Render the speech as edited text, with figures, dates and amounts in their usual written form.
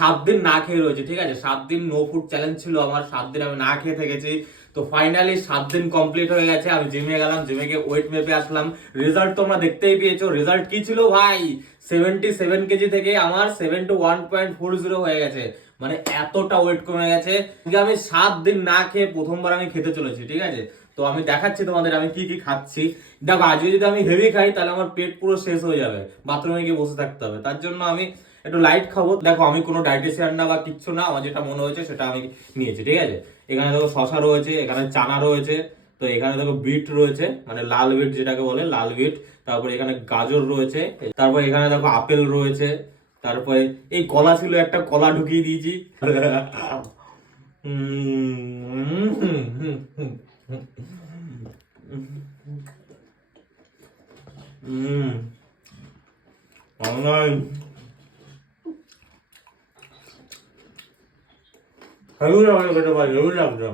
7 দিন না খেয়ে রয়েছে, ঠিক আছে? 7 দিন নো ফুড চ্যালেঞ্জ ছিল আমার, 7 দিন আমি না খেয়ে থেকেছি। তো ফাইনালি 7 দিন কমপ্লিট হয়ে গেছে, আমি জিমে গেলাম, জিমে গিয়ে ওয়েট মেপে আসলাম। রেজাল্ট তোমরা দেখতেই পেয়েছো। রেজাল্ট কি ছিল ভাই? 77 কেজি থেকে আমার 71.40 হয়ে গেছে, মানে এতটা ওয়েট কমে গেছে। আমি 7 দিন না খেয়ে প্রথমবার আমি খেতে চলেছি, ঠিক আছে? তো আমি দেখাচ্ছি তোমাদের আমি কি কি খাচ্ছি। দেখো, আজকে যদি আমি হেভি খাই তাহলে আমার পেট পুরো শেষ হয়ে যাবে, বাথরুমে গিয়ে বসে থাকতে হবে। তার জন্য আমি একটু লাইট খাবো। দেখো, আমি কোনো ডায়েটিশিয়ান না বা কিচ্ছু না, আমার যেটা মনে হয়েছে সেটা আমি নিয়েছি, ঠিক আছে? এখানে দেখো শশা রয়েছে, এখানে চানা রয়েছে, তো এখানে দেখো বিট রয়েছে, মানে লাল বিট যেটাকে বলে লাল বিট। তারপরে এখানে গাজর রয়েছে, তারপর এখানে দেখো আপেল রয়েছে, তারপরে এই কলা ছিল একটা, কলা ঢুকিয়ে দিয়েছি। হেভি লাগছে খেতে, ভাই হেভি লাগছে।